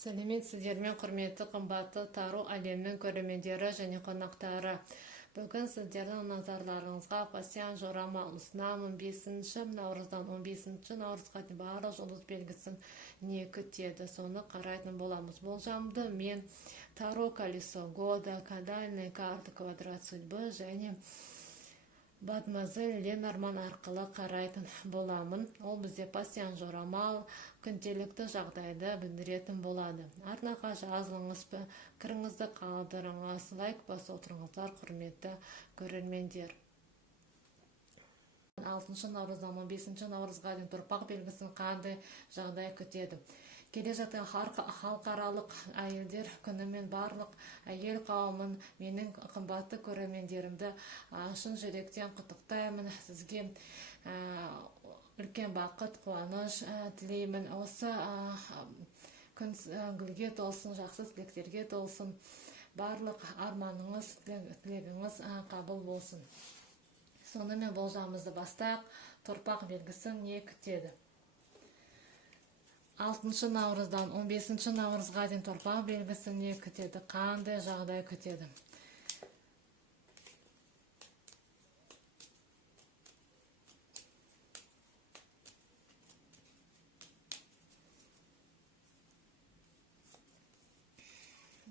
Сәлеметсіздермен құрметті қымбатты тару әлемнің көрермендері және қонақтары. Бүгін сіздердің назарларыңызға пассиан жорамал ұсынамын. 5 наурыздан 15 наурызға дейін барлық жұлдыз белгісін не күтеді, соны қарайтын боламыз. Болжамды мен таро колесо года, кадальная карта, квадрат судьбы және Бадмазель Ленорман арқылы қарайтын боламын. Ол бізде пассиан жорамал күнделікті жағдайды білдіретін болады. Арнаға жазылыңыз, пікіріңізді қалдырыңыз, лайк басып отырыңыздар, құрметті көрермендер. 6 наурыздан 15 наурызға дейін тұрпақ белгісін қандай жағдай күтеді. Келе жатқан халықаралық әйелдер күнімен барлық әйел қауымын, менің қымбатты көрермендерімді шын жүректен құттықтаймын. Сізге үлкен бақыт, қуаныш тілеймін. Осы күн гүлге толсын, жақсы тілектерге толсын. Барлық арманыңыз, тілегіңіз қабыл болсын. Сонымен болжамымызды бастайық. Тұрпақ белгісін не күтеді? 6 наурыздан 15 наурызға дейін тұрпақ белгісін не күтеді? Қандай жағдай күтеді?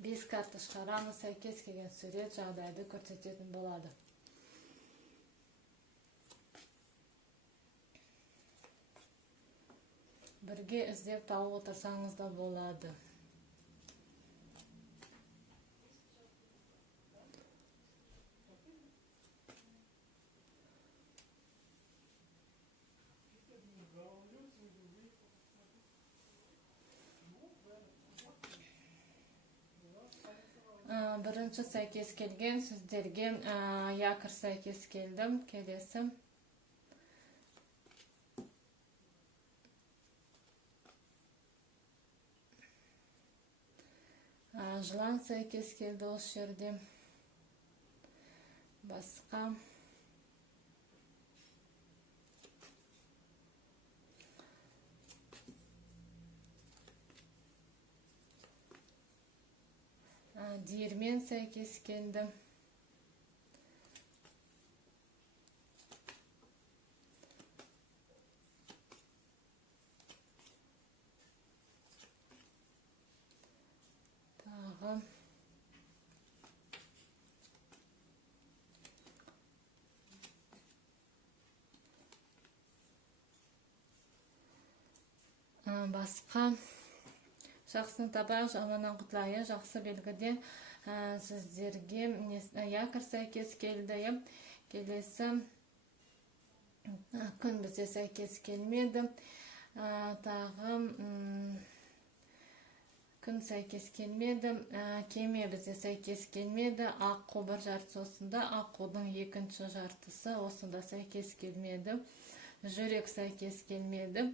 Бес карта шығарамыз, сәйкес келген сурет жағдайды көрсететін болады. Бірге іздеп тауып отырсаңыз да болады. Бірінші сәйкес келген сіздерге якір сәйкес келдім. Келесі. Жылан сәйкес келді осы жерде. Басқа. Диірмен сәйкес келді. Басқа. Жақсыны табайық, жаманнан құтылайық. Жақсы белгіде сіздерге якір сәйкес келді. Келесі күн бізде сәйкес келмеді. Тағы күн сәйкес келмеді. Кеме бізде сәйкес келмеді. Аққу бір жартысы осында, аққудың екінші жартысы осында сәйкес келмеді. Жүрек сәйкес келмеді.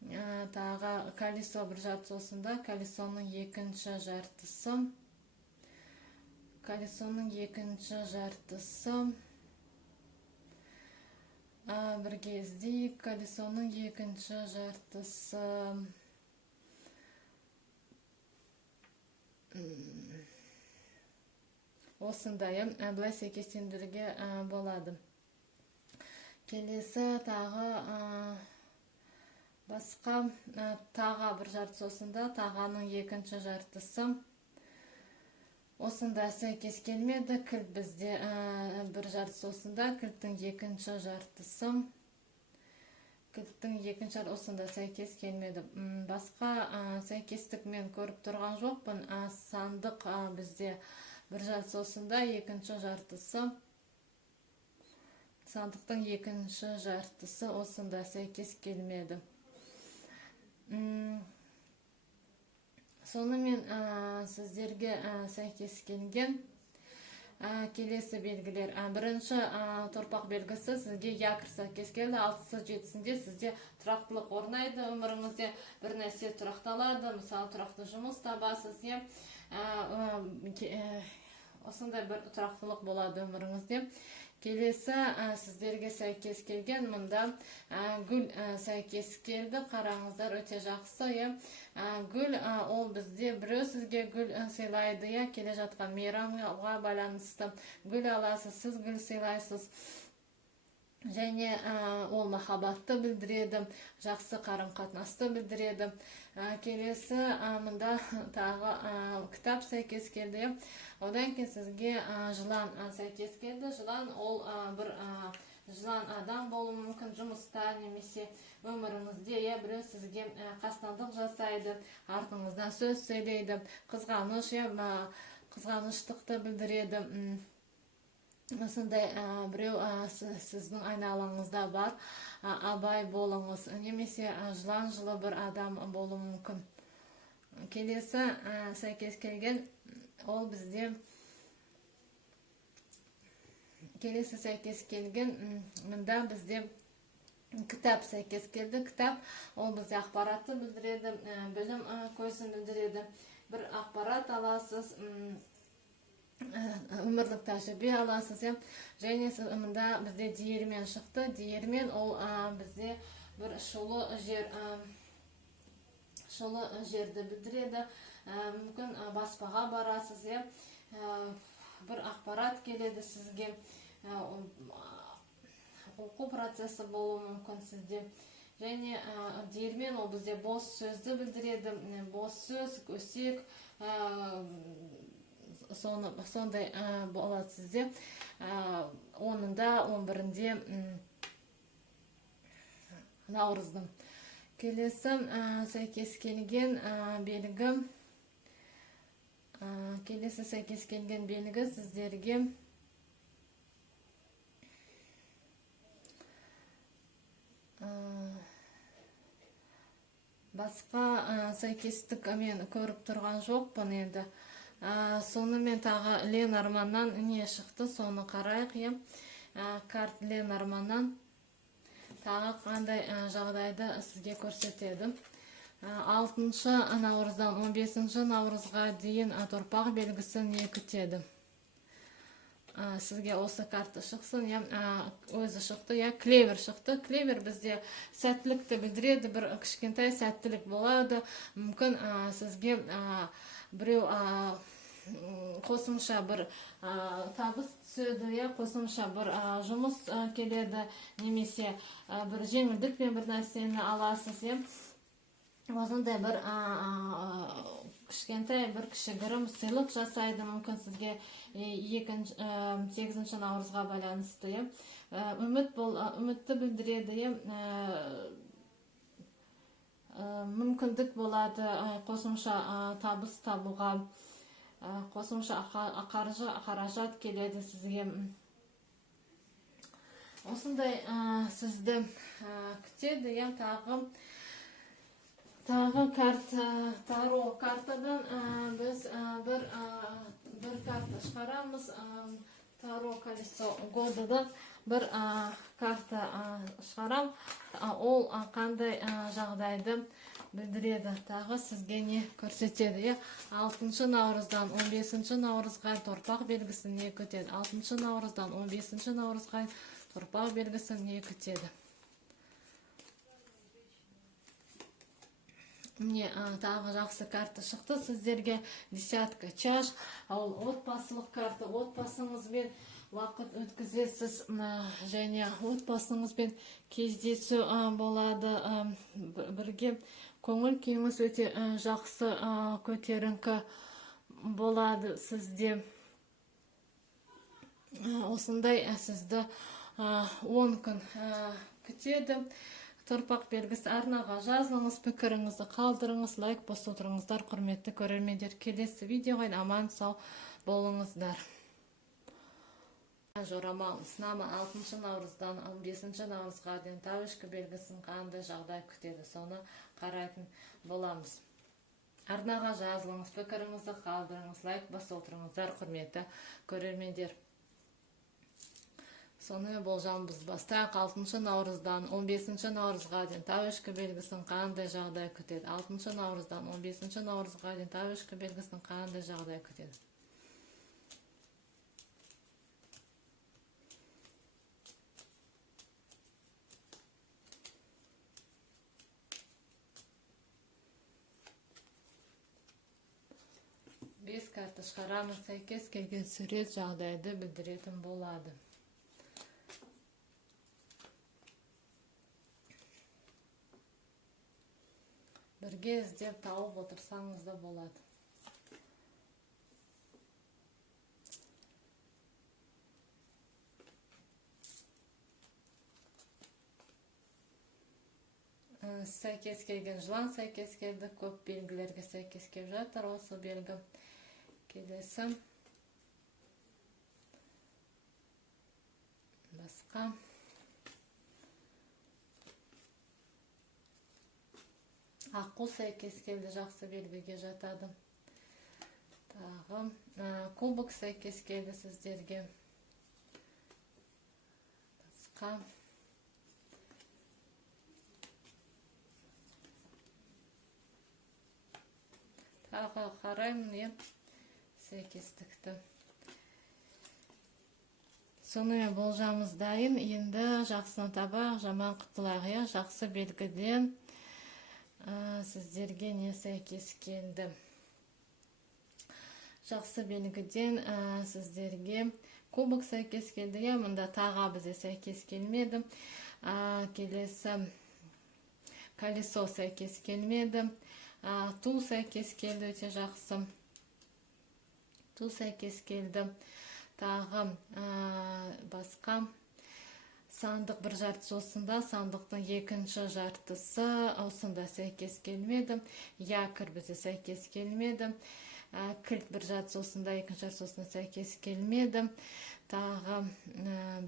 Тағы колесо бір жартысы осында, колесоның екінші жартысы. Колесоның екінші жартысы. Бірге іздейік, колесоның екінші жартысы. Осындай, бұлай сәйкестендіруге болады. Келесі тағы басқа, таға бір жартысы осында, тағаның екінші жартысы. Осында сәйкес келмеді, кілт бізде бір жартысы осында, кілттің екінші жартысы. Кілттің екінші жартысы осында сәйкес келмеді. Басқа сәйкестік мен көріп тұрған жоқпын. Сандық бізде бір жартысы осында, екінші жартысы. Сандықтың екінші жартысы осында сәйкес келмеді. Сонымен сіздерге сәйкес келген келесі белгілер. Бірінші тұрпақ белгісі сізге якір сәйкес келді. 6-7-сінде сізде тұрақтылық орнайды. Өміріңізде бір нәрсе тұрақталады. Мысалы, тұрақты жұмыс табасыз. Осындай бір тұрақтылық болады өміріңізде. Келесі сіздерге сәйкес келген мында гүл сәйкес келді. Қараңыздар, өте жақсы. Гүл ол бізде біреу сізге гүл сыйлайды, келе жатқан мейрамға байланысты гүл аласыз, сіз гүл сыйлайсыз. Және ол махаббатты білдіреді, жақсы қарым-қатынасты білдіреді. Келесі мында тағы кітап сәйкес келді. Одан кейін сізге жылан сәйкес келді. Жылан ол бір жылан адам болуы мүмкін, жұмыста немесе өміріңізде біреу сізге қастандық жасайды, артыңыздан сөз сөйлейді, қызғаныштықты білдіреді. Осындай біреу сіздің айналаңызда бар, абай болыңыз, немесе жылан жылы бір адам болуы мүмкін. Келесі сәйкес келген ол бізде мында бізде кітап сәйкес келді. Кітап ол бізде ақпаратты білдіреді, білім көзін білдіреді. Бір ақпарат аласыз, өмірлік тәжірибе аласыз. Және мында бізде диірмен шықты. Диірмен ол бізде бір шулы жерді білдіреді. Мүмкін баспаға барасыз, бір ақпарат келеді сізге, оқу процесі болуы мүмкін сізде. Және диірмен ол бізде бос сөзді білдіреді. Бос сөз, өсек, сондай болады сізде. 10-ында, 11-інде наурыздың. Келесі сәйкес келген белгі сіздерге басқа сәйкестік мен көріп тұрған жоқпын енді. Сонымен тағы Ленорманнан не шықты, соны қарайық. Карт Ленорманнан тағы қандай жағдайды сізге көрсетеді. 6 наурыздан 15 наурызға дейін торпақ белгісі не күтеді. Сізге осы карты шықсын, өзі шықты, клевер шықты. Клевер бізде сәттілікті білдіреді, бір кішкентай сәттілік болады. Мүмкін сізге біреу қосымша бір табыс түседі, қосымша бір жұмыс келеді, немесе бір жеңілдік пен бір нәрсені аласыз. Осындай бір кішкентай бір кішігірім сыйлық жасайды, мүмкін сізге 8 наурызға байланысты. Үмітті білдіреді, мүмкіндік болады қосымша табыс табуға, қосымша қаражат келеді сізге. Осындай сізді күтеді. Тағы таро картадан біз бір карта шығарамыз. Таро колесо годадан бір карта шығарам. Ол қандай жағдайды білдіреді, тағы сізге не көрсетеді. 6 наурыздан 15 наурызға торпақ белгісі не күтеді. 6 наурыздан 15 наурызға торпақ белгісі не күтеді. Міне тағы жақсы карта шықты сіздерге. Десятка чаш, ол отбасылық карта. Отбасыңызбен уақыт өткізесіз, және отбасыңызбен кездесу болады. Бірге көңіл күйіңіз өте жақсы, көтеріңкі болады сізде. Осындай сізді 10 күн күтеді. Торпақ белгісі арнаға жазылыңыз, пікіріңізді қалдырыңыз, лайк басып отырыңыздар, құрметті көрермендер. Келесі видеоға аман сау болыңыздар. Жорамал сынамы 6 наурыздан 15 наурызға дейін тәуешкі белгісін қандай жағдай күтеді, соны қарайтын боламыз. Арнаға жазылыңыз, пікіріңізді қалдырыңыз, лайк басып отырыңыздар, құрметті көрермендер. Соны болжамымыз бастайық. 6 наурыздан 15 наурызға дейін тәуешкі белгісін қандай жағдай күтеді. 6 наурыздан 15 наурызға дейін тәуешкі белгісін қандай жағдай күтеді. карта шығарамыз. Сәйкес келген сурет жағдайды білдіретін болады. Бірге іздеп тауып отырсаңыз да болады. Сәйкес келген жылан сәйкес келді, көп белгілерге сәйкес келіп жатыр осы белгі. Келесі басқа аққу сәйкес келді, жақсы белгіге жатады. Тағы кубок сәйкес келді сіздерге. Басқа тағы қараймын сәйкестікті. Сонымен болжамыз дайын. Енді жақсыны табақ, жаман құтылақ. Жақсы белгіден сіздерге не сәйкес келді? Жақсы белгіден сіздерге кубок сәйкес келді. Мұнда таға бізе сәйкес келмеді. Келесі колесо сәйкес келмеді. Ту сәйкес келді, өте жақсы. Ту сәйкес келді. Тағы басқа сандық бір жартысы осында, сандықтың екінші жартысы осында сәйкес келмеді. Якір бізе сәйкес келмеді. Кілт бір жартысы осында, екінші жартысы осында сәйкес келмеді. Тағы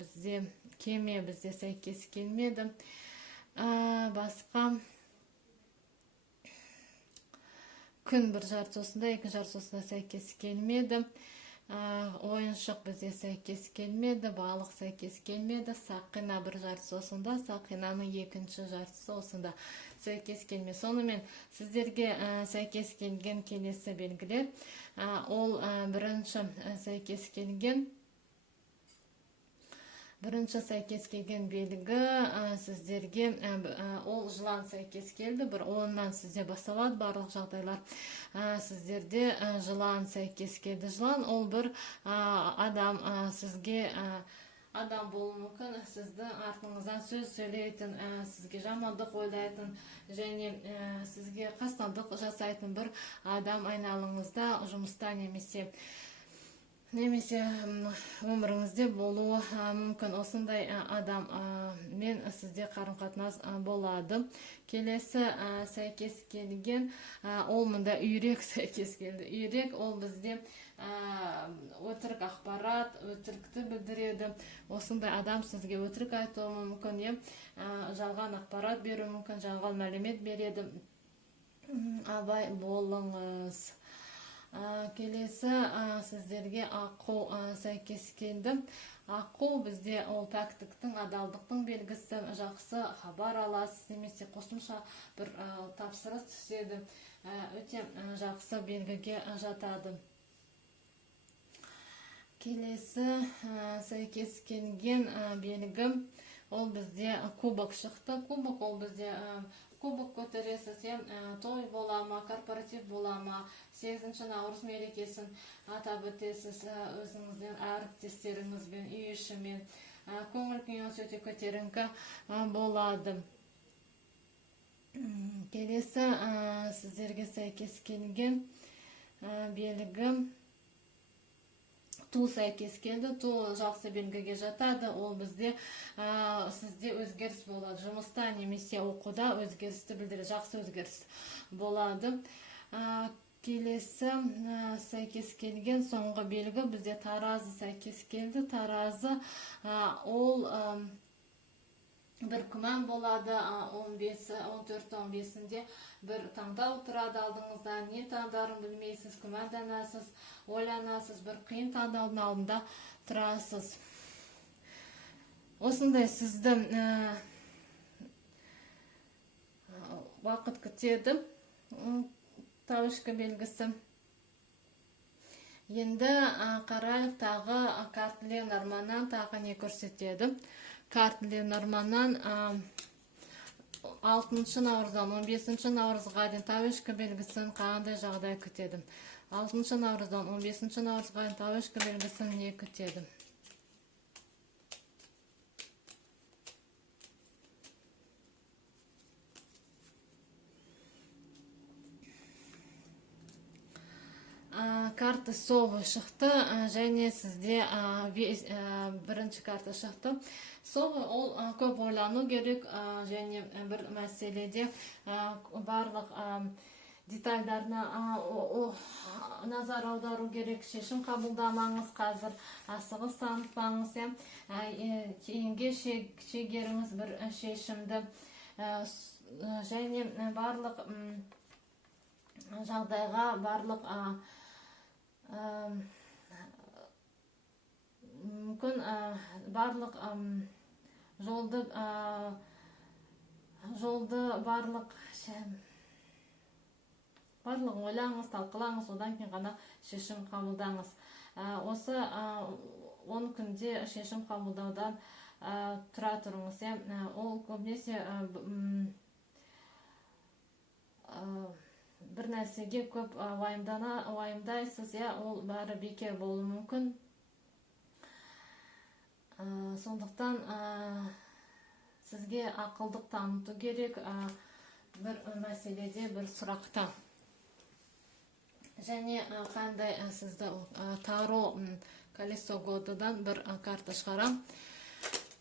бізде кеме бізде сәйкес келмеді. Басқа күн бір жартысы осында, екінші жартысы осында сәйкес келмеді. Ойыншық бізде сәйкес келмеді. Балық сәйкес келмеді. Сақина бір жартысы осында, сақинаның екінші жартысы осында сәйкес келмеді. Сонымен сіздерге сәйкес келген келесі белгілер. Ол бірінші сәйкес келген белгі сіздерге ол жылан сәйкес келді. Бір 10-нан сізде басталады барлық жағдайлар. Сіздерде жылан сәйкес келді. Жылан ол бір адам, сізге адам болуы мүмкін, сізді артыңыздан сөз сөйлейтін, сізге жамандық ойлайтын және сізге қастандық жасайтын бір адам айналыңызда, жұмыста немесе өміріңізде болуы мүмкін. Осындай адам мен сізде қарым-қатынас болады. Келесі сәйкес келген, ол мұнда үйрек сәйкес келді. Үйрек ол бізде өтірік ақпарат, өтірікті білдіреді. Осындай адам сізге өтірік айтуы мүмкін, жалған ақпарат беруі мүмкін, жалған мәлімет береді. Абай болыңыз. Келесі сіздерге аққу сәйкес келді. Аққу бізде ол пәктіктің, адалдықтың белгісі, жақсы хабар аласыз, немесе қосымша бір тапсырыс түседі. Өте жақсы белгіге жатады. Келесі сәйкес келген белгі, ол бізде кубок шықты. Кубок ол бізде кубок көтересіз, той болама, корпоратив болама, 8 наурыз мерекесін атап өтесіз өзіңізбен, әріптестеріңізбен, үй ішімен, көңіл күйіңіз өте көтеріңкі болады. Келесі сіздерге сәйкес келген белгі ту сәйкес келді. Ту жақсы белгіге жатады. Ол бізде сізде өзгеріс болады. Жұмыста немесе оқуда өзгерісті білдіреді. Жақсы өзгеріс болады. Келесі сәйкес келген соңғы белгі бізде таразы сәйкес келді. Таразы ол бір күмән болады. 14-15-інде бір таңдау тұрады алдыңызда. Не таңдарын білмейсіз, күмәнданасыз, ойланасыз, бір қиын таңдаудың алдында тұрасыз. Осындай сізді уақыт күтеді. Тауышқы белгісі. Енді қарайық тағы карт Ленорманнан тағы не көрсетеді. Карт Ленорманнан 6 наурыздан 15 наурызға дейін тауешкі белгісін қандай жағдай күтеді? 6 наурыздан 15 наурызға дейін тауешкі белгісін не күтеді? Карта совы шықты, және сізде бірінші карта шықты. Совы ол көп ойлану керек, және бір мәселеде барлық детальдарына назар аудару керек. Шешім қабылдамаңыз қазір, асығыс танытпаңыз, кейінге шегеріңіз бір шешімді, және барлық жағдайға, барлық мүмкін барлық жолды барлық ойлаңыз, талқылаңыз, одан кейін ғана шешім қабылдаңыз. Осы 10 күнде шешім қабылдаудан тұра тұрыңыз. Ол көбінесе бір нәрсеге көп уайымдайсыз, ол бәрі бекер болуы мүмкін. Сондықтан сізге ақылдық таныту керек бір мәселеде, бір сұрақта. Және қандай сізді Таро колесо годыдан бір карта шығарам.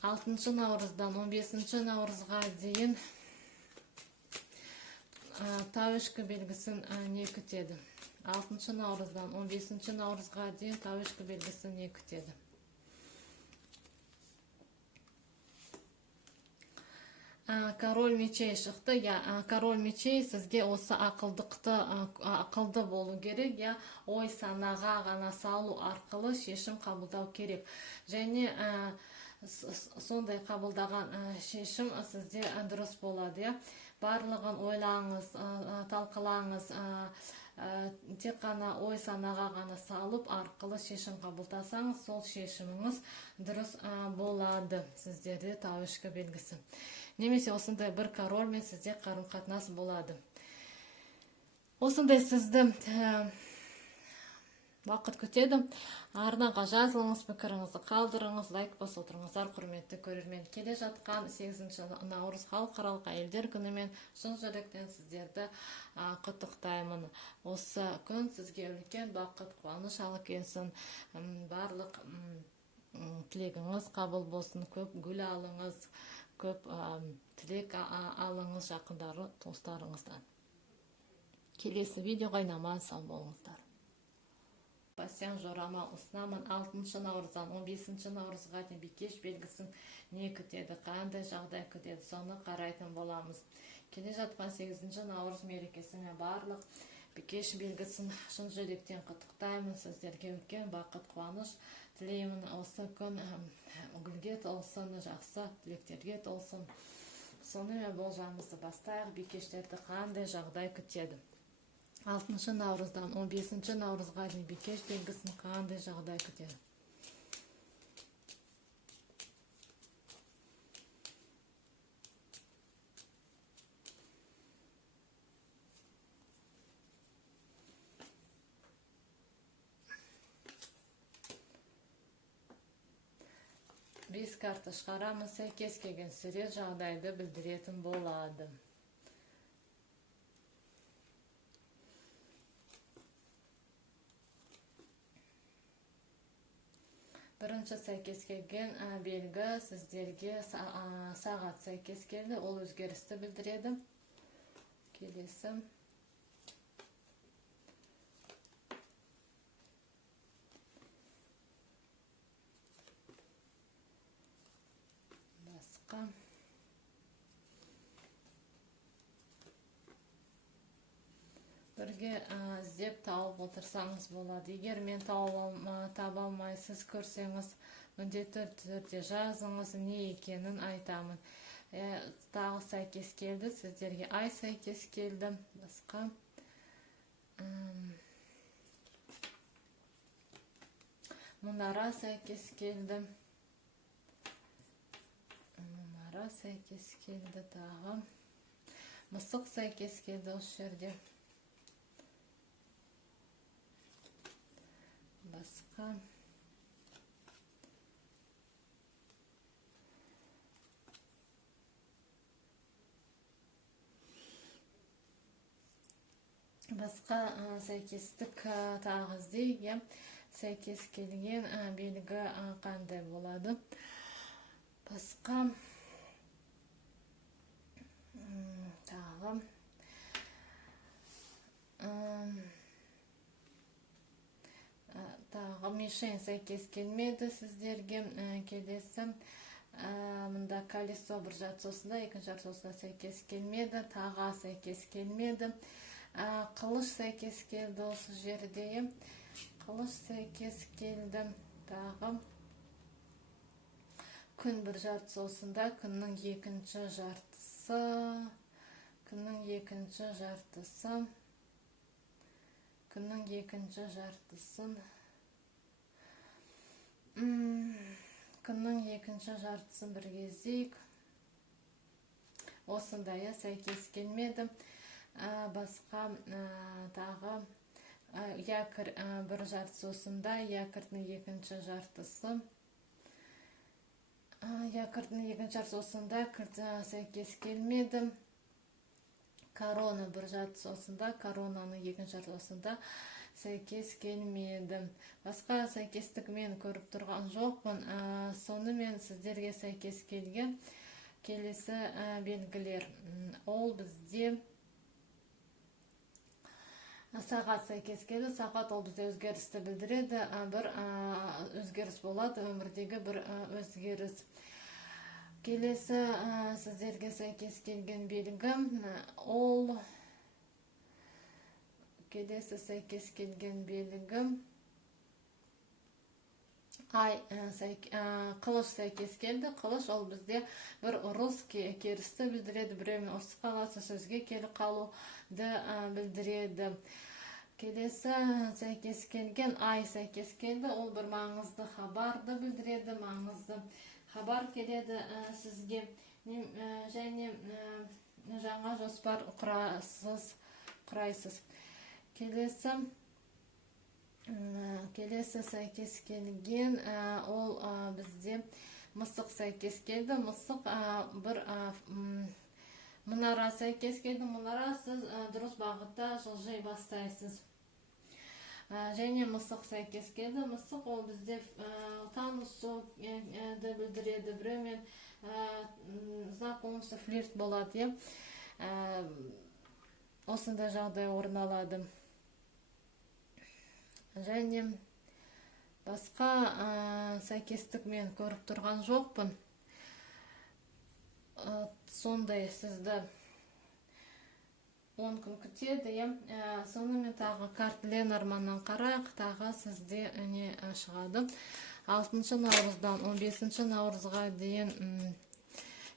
6 наурыздан 15 наурызға дейін тауешкі белгісін не күтеді? 6 наурыздан 15 наурызға дейін тауешкі белгісін не күтеді? Король мечей шықты. Король мечей сізге осы ақылды болу керек, ой санаға ғана салу арқылы шешім қабылдау керек. Және сондай қабылдаған шешім сізде дұрыс болады. Барлығын ойлаңыз, талқылаңыз, тек қана ой санаға ғана салып арқылы шешім қабылдасаңыз, сол шешіміңіз дұрыс болады сіздерде тауешкі белгісі. Немесе осындай бір корольмен сізде қарым-қатынас болады. Осындай сізді уақыт күтеді. Арнаға жазылыңыз, пікіріңізді қалдырыңыз, лайк басып отырыңыздар, құрметті көрермен. Келе жатқан 8 наурыз халықаралық әйелдер күнімен шын жүректен сіздерді құттықтаймын. Осы күн сізге үлкен бақыт, қуаныш алып келсін. Барлық тілегіңіз қабыл болсын, көп гүл алыңыз, көп тілек алыңыз жақындары, достарыңыздан. Келесі видеоға аман сау болыңыздар. Пассиан жорама ұсынамын. 6 наурыздан 15 наурызға дейін бикеш белгісін не күтеді, қандай жағдай күтеді, соны қарайтын боламыз. Келе жатқан 8 наурыз мерекесіне барлық бикеш белгісін шын жүректен құттықтаймын. Сіздерге үлкен бақыт, қуаныш тілеймін. Осы күн гүлге толсын, жақсы тілектерге толсын. Сонымен болжамымызды бастайық. Бикештерді қандай жағдай күтеді? 6 наурыздан 15 наурызға дейін бикеш белгісін қандай жағдай күтеді? Бес карта шығарамыз, сәйкес келген сурет жағдайды білдіретін болады. Бірінші сәйкес келген белгі сіздерге сағат сәйкес келді, ол өзгерісті білдіреді. Келесі. Басқа. Бірге іздеп тауып отырсаңыз болады. Егер мен таба алмайсыз көрсеңіз, міндетті түрде жазыңыз, не екенін айтамын. Тағы сәйкес келді, сіздерге ай сәйкес келді. Басқа. Мұнара сәйкес келді. Мұнара сәйкес келді тағы. мысық сәйкес келді осы жерде. Басқа сәйкестік тағы іздейік. Сәйкес келген белгі қандай болады? Басқа тағы мишень сәйкес келмеді сіздерге. Келесі мұнда колесо бір жартысында, екінші жартысында сәйкес келмеді, тағы сәйкес келмеді. Қылыш сәйкес келді осы жерде. Қылыш сәйкес келді. Тағы күн бір жартысы осында, күннің екінші жартысы, күннің екінші жартысын, бір кезейік. Осында сәйкес келмеді. Басқа тағы якір бір жартысы осында, якірдің екінші жартысы. Якірдің екінші жартысы осында, сәйкес келмеді. Корона бір жартысы осында, коронаның екінші жартысы осында, сәйкес келмеді. Басқа сәйкестік мен көріп тұрған жоқпын. Сонымен сіздерге сәйкес келген келесі белгілер. Ол бізде сағат сәйкес келді. Сағат ол бізде өзгерісті білдіреді. Бір өзгеріс болады, өмірдегі бір өзгеріс. Келесі сіздерге сәйкес келген белгі. Ол келесі сәйкес келген белгі. Қылыш сәйкес келді. Қылыш ол бізде бір ұрыс керісті білдіреді. Біреумен ұрыс қаласы сөзге келіп қалуды білдіреді. Келесі сәйкес келген ай сәйкес келді. Ол бір маңызды хабарды білдіреді. Маңызды хабар келеді сізге. Және жаңа жоспар құрайсыз. Келесі сәйкес келген ол бізде мысық сәйкес келді. Мысық бір мұнара сәйкес келді. Мұнара сіз дұрыс бағытта жылжи бастайсыз. Және мысық сәйкес келді. Мысық ол бізде танысуды білдіреді. Біреумен знакомство, флирт болады. Осында жағдай орын алады. Және басқа сәйкестік мен көріп тұрған жоқпын. Сондай сізді 10 күн күтеді. Сонымен тағы карт Ленорманнан қарайық. Тағы сізде не шығады. 6 наурыздан 15 наурызға дейін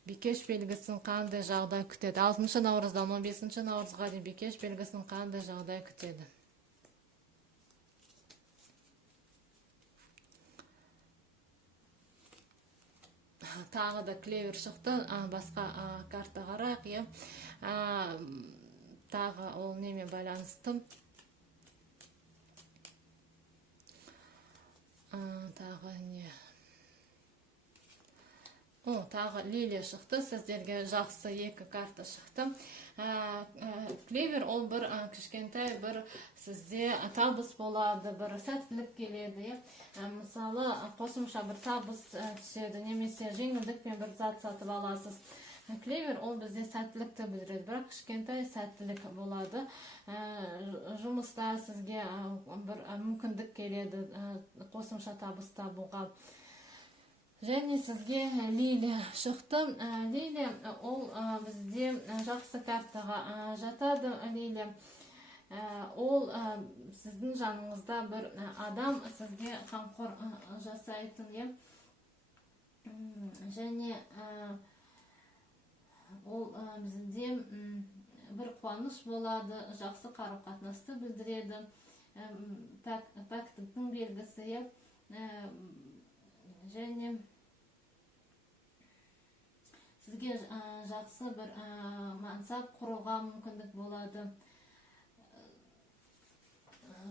бикеш белгісін қандай жағдай күтеді? 6 наурыздан 15 наурызға дейін бикеш белгісін қандай жағдай күтеді? Тағы да клевер шықты. Басқа карта қарайық. Тағы ол неме байланысты. Тағы не? Тағы лилия шықты. Сіздерге жақсы екі карта шықты. Клевер ол бір кішкентай бір сізде табыс болады, бір сәттілік келеді. Мысалы, қосымша бір табыс түседі, немесе жеңілдікпен бір зат сатып аласыз. Клевер ол бізде сәттілікті білдіреді, бірақ кішкентай сәттілік болады. Жұмыста сізге бір мүмкіндік келеді, қосымша табыс табуға. Және сізге лилия шықты. Лилия ол бізде жақсы картаға жатады. Лилия ол сіздің жаныңызда бір адам сізге қамқор жасайтын. Және ол бізде бір қуаныш болады, жақсы қарым-қатынасты білдіреді. Пәктіктің белгісі. Және сізге жақсы бір мансап құруға мүмкіндік болады.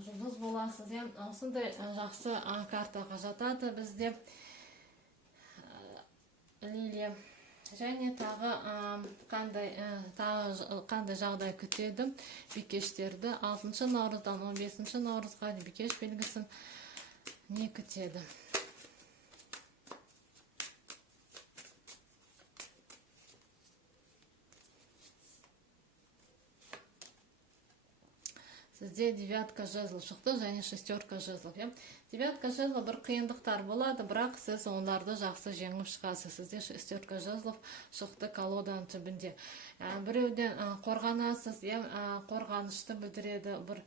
Жұлдыз боласыз, осындай жақсы картаға жатады бізде лилия. Және тағы қандай жағдай күтеді бикештерді 6 наурыздан 15 наурызға бикеш белгісін не күтеді? Сізде 9 жезл шықты және 6 жезл. 9 жезл бір қиындықтар болады, бірақ сіз оларды жақсы жеңіп шығасыз. Сізде 6 жезл шықты колоданың түбінде. Біреуден қорғанасыз, қорғанышты білдіреді, бір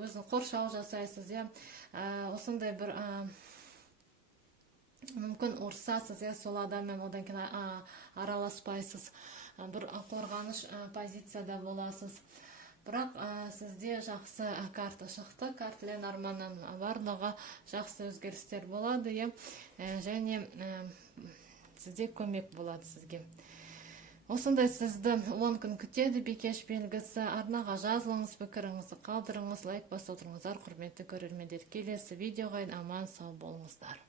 өзін қоршау жасайсыз, осындай бір мүмкін ұрсасыз, сол адаммен одан кейін араласпайсыз, бір қорғаныш позицияда боласыз. Бірақ сізде жақсы карта шықты. Карта Ленорманның барлығы жақсы өзгерістер болады, және сізде көмек болады сізге. Осындай сізді 10 күн күтеді бикеш белгісі. Арнаға жазылыңыз, пікіріңізді қалдырыңыз, лайк басып отырыңыздар, құрметті көрермендер. Келесі видеоға аман сау болыңыздар.